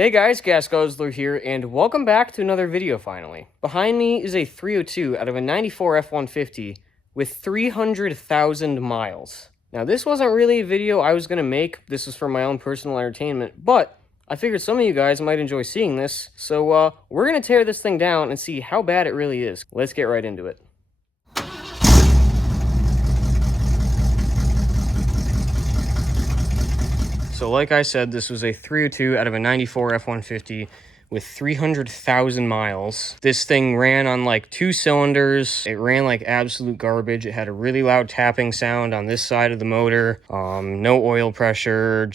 Hey guys, GasGuzler here, and welcome back to another video finally. Behind me is a 302 out of a 94 F-150 with 300,000 miles. Now this wasn't really a video I was going to make, this was for my own personal entertainment, but I figured some of you guys might enjoy seeing this, so we're going to tear this thing down and see how bad it really is. Let's get right into it. So like I said, this was a 302 out of a 94 F-150 with 300,000 miles. This thing ran on like 2 cylinders. It ran like absolute garbage. It had a really loud tapping sound on this side of the motor. No oil pressure,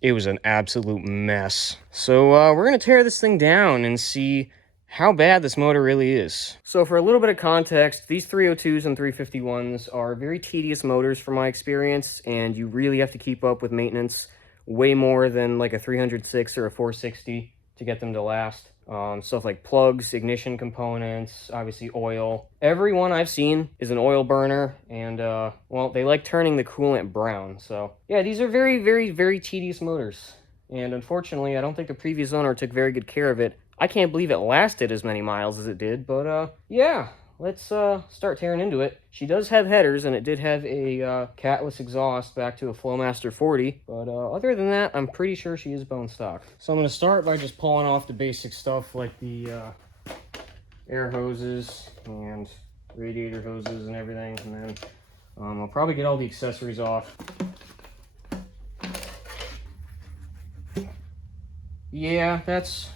it was an absolute mess. So we're gonna tear this thing down and see how bad this motor really is. So for a little bit of context, these 302s and 351s are very tedious motors from my experience, and you really have to keep up with maintenance way more than like a 306 or a 460 to get them to last. Stuff like plugs, ignition components, obviously oil. Every one I've seen is an oil burner, and well, they like turning the coolant brown. So yeah, these are very, very, very tedious motors. And unfortunately, I don't think the previous owner took very good care of it. I can't believe it lasted as many miles as it did, but yeah. Let's start tearing into it. She does have headers, and it did have a catless exhaust back to a Flowmaster 40, but other than that, I'm pretty sure she is bone stock. So I'm going to start by just pulling off the basic stuff like the air hoses and radiator hoses and everything, and then I'll probably get all the accessories off. Yeah, that's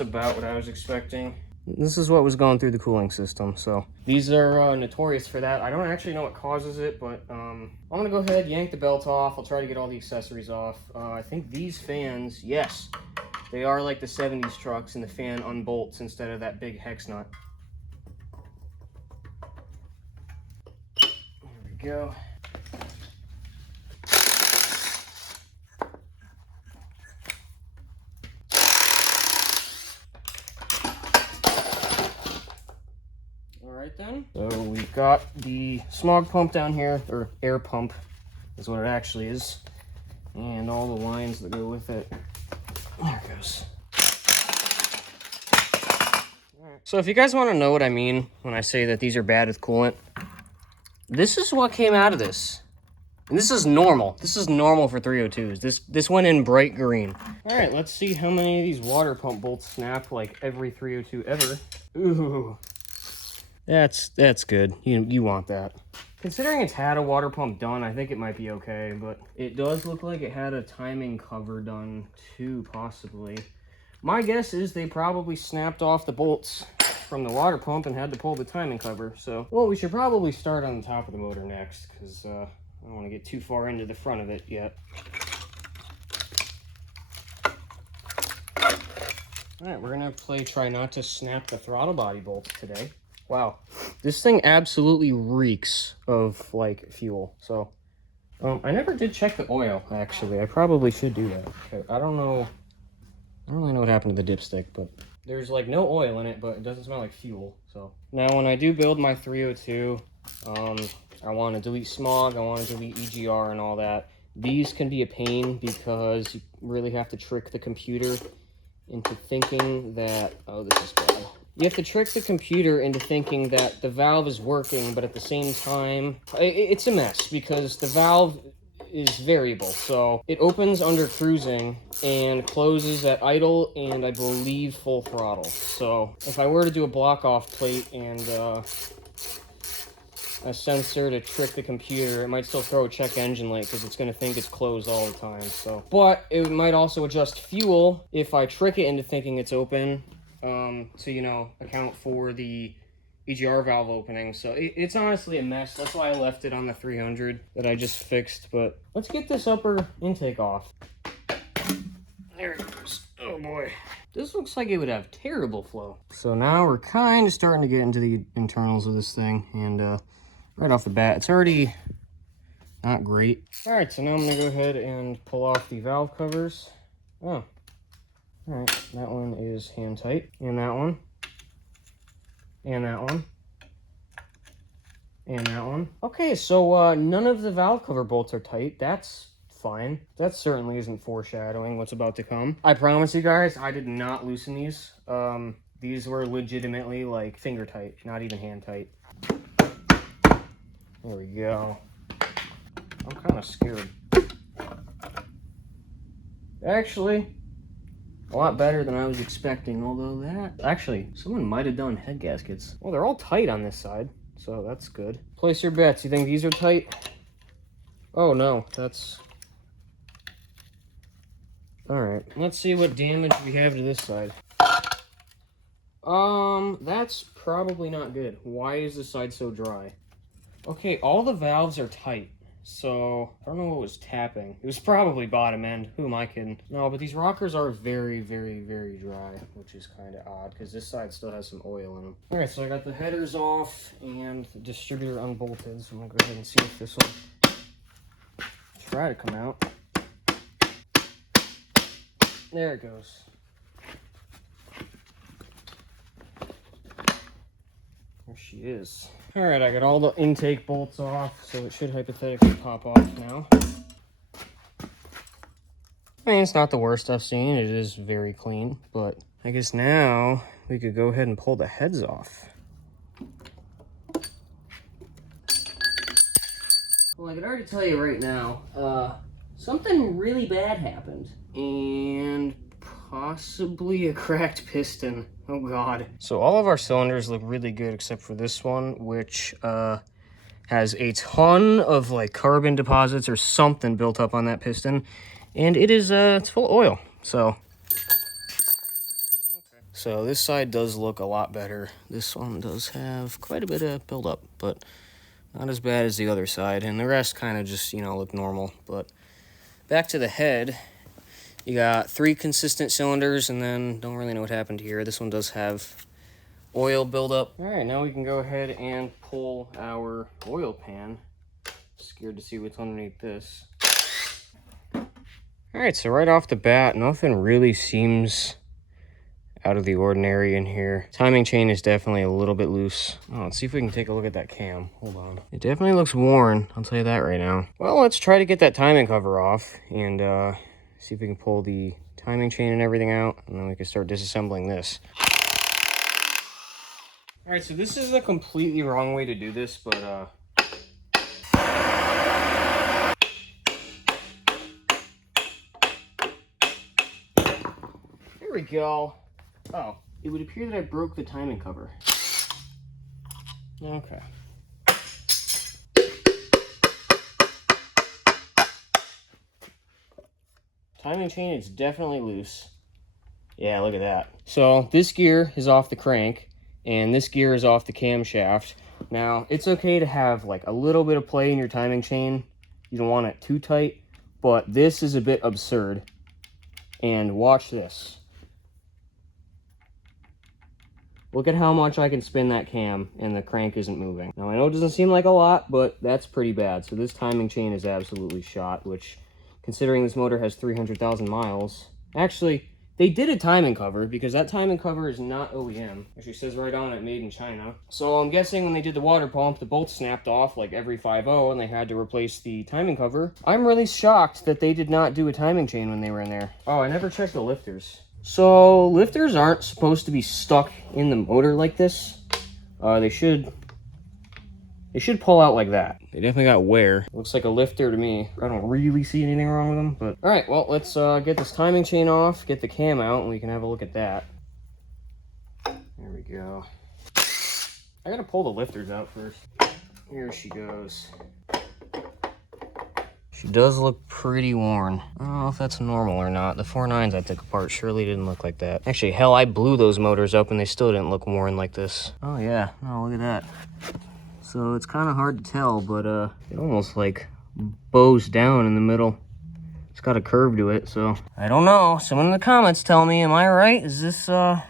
about what I was expecting. This is what was going through the cooling system, so these are notorious for that. I don't actually know what causes it, but I'm gonna go ahead, yank the belt off. I'll try to get all the accessories off. I think these fans, yes, they are like the 70s trucks, and the fan unbolts instead of that big hex nut. There we go. Then. So we've got the smog pump down here, or air pump is what it actually is, and all the lines that go with it. There it goes. Right. So if you guys want to know what I mean when I say that these are bad with coolant, this is what came out of this. And this is normal. This is normal for 302s. This went in bright green. All right, let's see how many of these water pump bolts snap like every 302 ever. Ooh. That's good. You want that. Considering it's had a water pump done, I think it might be okay, but it does look like it had a timing cover done too, possibly. My guess is they probably snapped off the bolts from the water pump and had to pull the timing cover. So, well, we should probably start on the top of the motor next, because I don't want to get too far into the front of it yet. Alright, we're going to try not to snap the throttle body bolts today. Wow, this thing absolutely reeks of like fuel. So I never did check the oil, actually. I probably should do that. Okay, I don't really know what happened to the dipstick, but there's like no oil in it, but it doesn't smell like fuel. So now when I do build my 302, I want to delete smog, I want to delete EGR and all that. These can be a pain because you really have to trick the computer into thinking that, oh, this is bad. You have to trick the computer into thinking that the valve is working, but at the same time, it's a mess because the valve is variable. So it opens under cruising and closes at idle and I believe full throttle. So if I were to do a block off plate and a sensor to trick the computer, it might still throw a check engine light because it's going to think it's closed all the time. So, but it might also adjust fuel if I trick it into thinking it's open. To, you know, account for the EGR valve opening. So it's honestly a mess. That's why I left it on the 300 that I just fixed. But let's get this upper intake off. There it goes. Oh boy. This looks like it would have terrible flow. So now we're kind of starting to get into the internals of this thing. And right off the bat, it's already not great. All right, so now I'm going to go ahead and pull off the valve covers. Oh. All right, that one is hand tight, and that one, and that one, and that one. Okay, so none of the valve cover bolts are tight. That's fine. That certainly isn't foreshadowing what's about to come. I promise you guys, I did not loosen these. These were legitimately like finger tight, not even hand tight. There we go. I'm kind of scared. Actually, a lot better than I was expecting, although that... Actually, someone might have done head gaskets. Well, they're all tight on this side, so that's good. Place your bets. You think these are tight? Oh, no. That's... Alright. Let's see what damage we have to this side. That's probably not good. Why is this side so dry? Okay, all the valves are tight. So, I don't know what was tapping. It was probably bottom end. Who am I kidding? No, but these rockers are very, very, very dry, which is kind of odd, because this side still has some oil in them. Alright, so I got the headers off and the distributor unbolted, so I'm going to go ahead and see if this will try to come out. There it goes. There she is. Alright, I got all the intake bolts off, so it should hypothetically pop off now. I mean, it's not the worst I've seen. It is very clean, but I guess now we could go ahead and pull the heads off. Well, I can already tell you right now, something really bad happened. And possibly a cracked piston. Oh god. So all of our cylinders look really good except for this one, which has a ton of like carbon deposits or something built up on that piston. And it is, it's full of oil. So this side does look a lot better. This one does have quite a bit of buildup, but not as bad as the other side. And the rest kind of just, you know, look normal. But back to the head. You got 3 consistent cylinders, and then don't really know what happened here. This one does have oil buildup. All right, now we can go ahead and pull our oil pan. Scared to see what's underneath this. All right, so right off the bat, nothing really seems out of the ordinary in here. Timing chain is definitely a little bit loose. Oh, let's see if we can take a look at that cam. Hold on. It definitely looks worn, I'll tell you that right now. Well, let's try to get that timing cover off and see if we can pull the timing chain and everything out, and then we can start disassembling this. All right, so this is a completely wrong way to do this, but there we go. Oh, it would appear that I broke the timing cover. Okay. Timing chain is definitely loose. Yeah, look at that. So this gear is off the crank, and this gear is off the camshaft. Now, it's okay to have like a little bit of play in your timing chain. You don't want it too tight, but this is a bit absurd. And watch this. Look at how much I can spin that cam, and the crank isn't moving. Now, I know it doesn't seem like a lot, but that's pretty bad. So this timing chain is absolutely shot, which, considering this motor has 300,000 miles... Actually, they did a timing cover, because that timing cover is not OEM. Actually says right on it, made in China. So I'm guessing when they did the water pump, the bolts snapped off like every 5.0, and they had to replace the timing cover. I'm really shocked that they did not do a timing chain when they were in there. Oh, I never checked the lifters. So, lifters aren't supposed to be stuck in the motor like this. They should pull out like that. They definitely got wear. Looks like a lifter to me. I don't really see anything wrong with them, but... Alright, well, let's get this timing chain off, get the cam out, and we can have a look at that. There we go. I gotta pull the lifters out first. Here she goes. She does look pretty worn. I don't know if that's normal or not. The 4.9s I took apart surely didn't look like that. Actually, hell, I blew those motors up and they still didn't look worn like this. Oh yeah, no, look at that. So it's kind of hard to tell, but it almost like bows down in the middle. It's got a curve to it, so I don't know. Someone in the comments tell me, am I right? Is this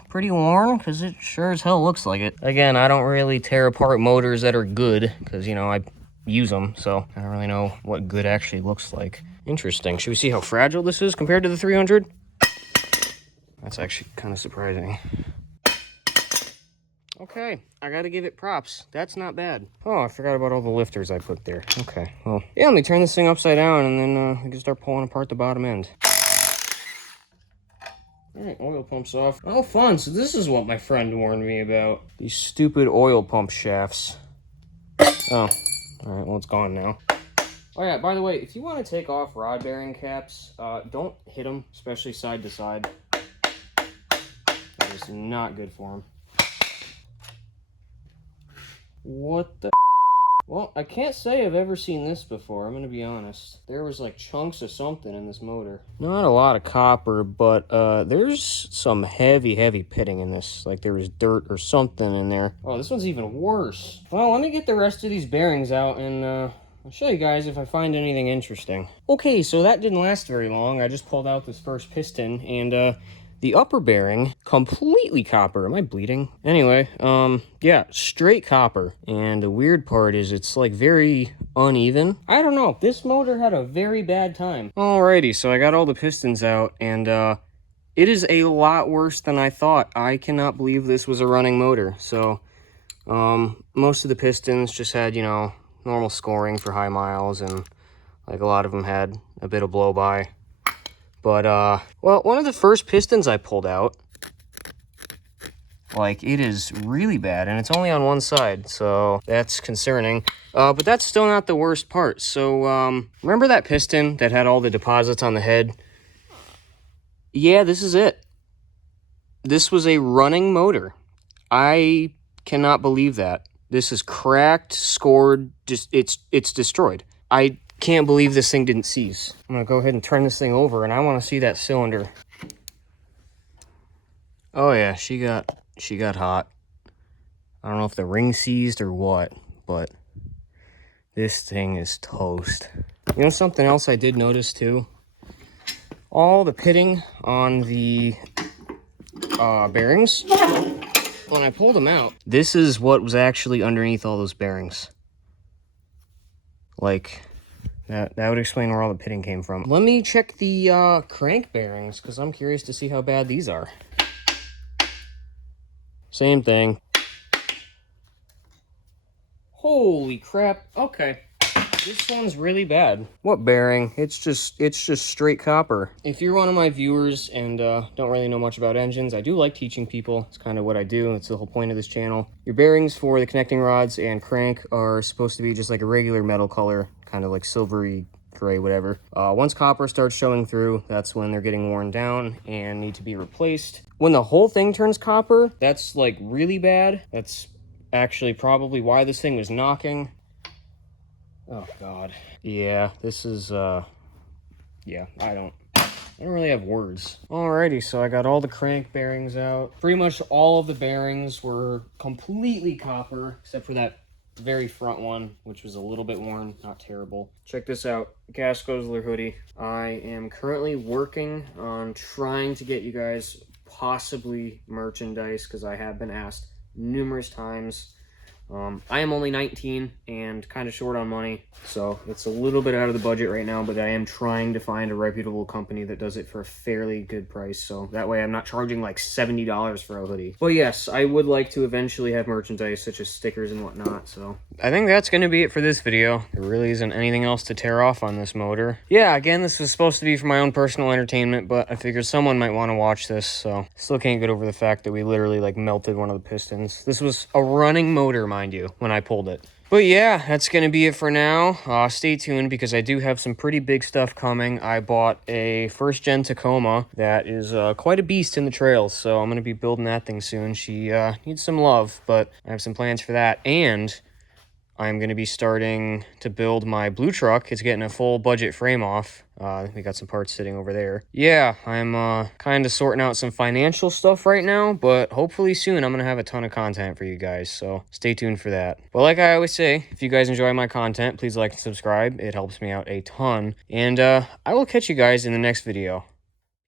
pretty worn? Because it sure as hell looks like it. Again, I don't really tear apart motors that are good because, you know, I use them, so I don't really know what good actually looks like. Interesting. Should we see how fragile this is compared to the 300? That's actually kind of surprising. Okay. Okay, I gotta give it props. That's not bad. Oh, I forgot about all the lifters I put there. Okay, well, yeah, let me turn this thing upside down and then I can start pulling apart the bottom end. All right, oil pumps off. Oh, fun. So this is what my friend warned me about. These stupid oil pump shafts. Oh, all right, well, it's gone now. Oh yeah, by the way, if you want to take off rod bearing caps, don't hit them, especially side to side. That is not good for them. What the? Well, I can't say I've ever seen this before, I'm gonna be honest. There was like chunks of something in this motor. Not a lot of copper, but there's some heavy pitting in this. Like there was dirt or something in there. Oh, this one's even worse. Well, let me get the rest of these bearings out and I'll show you guys if I find anything interesting. Okay, so that didn't last very long. I just pulled out this first piston and the upper bearing, completely copper. Am I bleeding? Anyway, yeah, straight copper. And the weird part is it's like very uneven. I don't know, this motor had a very bad time. Alrighty, so I got all the pistons out and it is a lot worse than I thought. I cannot believe this was a running motor. So, most of the pistons just had, you know, normal scoring for high miles and like a lot of them had a bit of blow by. But, well, one of the first pistons I pulled out, like, it is really bad, and it's only on one side, so that's concerning. But that's still not the worst part. So, remember that piston that had all the deposits on the head? Yeah, this is it. This was a running motor. I cannot believe that. This is cracked, scored, just, it's destroyed. I can't believe this thing didn't seize. I'm gonna go ahead and turn this thing over and I want to see that cylinder. Oh yeah, she got hot. I don't know if the ring seized or what, but this thing is toast. You know something else I did notice too? All the pitting on the bearings, when I pulled them out, this is what was actually underneath all those bearings. Like, that would explain where all the pitting came from. Let me check the crank bearings, because I'm curious to see how bad these are. Same thing. Holy crap. Okay. This one's really bad. What bearing? It's just straight copper. If you're one of my viewers and don't really know much about engines, I do like teaching people. It's kind of what I do. It's the whole point of this channel. Your bearings for the connecting rods and crank are supposed to be just like a regular metal color, kind of like silvery gray, whatever. Once copper starts showing through, that's when they're getting worn down and need to be replaced. When the whole thing turns copper, that's like really bad. That's actually probably why this thing was knocking. Oh god. Yeah, this is yeah, I don't really have words. Alrighty, so I got all the crank bearings out. Pretty much all of the bearings were completely copper, except for that very front one, which was a little bit worn, not terrible. Check this out, GasGuzler hoodie. I am currently working on trying to get you guys possibly merchandise, because I have been asked numerous times. I am only 19 and kind of short on money, so it's a little bit out of the budget right now, but I am trying to find a reputable company that does it for a fairly good price, so that way I'm not charging like $70 for a hoodie. But yes, I would like to eventually have merchandise such as stickers and whatnot, so I think that's going to be it for this video. There really isn't anything else to tear off on this motor. Yeah, again, this was supposed to be for my own personal entertainment, but I figured someone might want to watch this, so still can't get over the fact that we literally like melted one of the pistons. This was a running motor, mind you, when I pulled it. But yeah, that's gonna be it for now. Stay tuned because I do have some pretty big stuff coming. I bought a first gen Tacoma that is quite a beast in the trails, so I'm gonna be building that thing soon. She needs some love, but I have some plans for that. And I'm going to be starting to build my blue truck. It's getting a full budget frame off. We got some parts sitting over there. Yeah, I'm kind of sorting out some financial stuff right now, but hopefully soon I'm going to have a ton of content for you guys, so stay tuned for that. But like I always say, if you guys enjoy my content, please like and subscribe. It helps me out a ton. And I will catch you guys in the next video.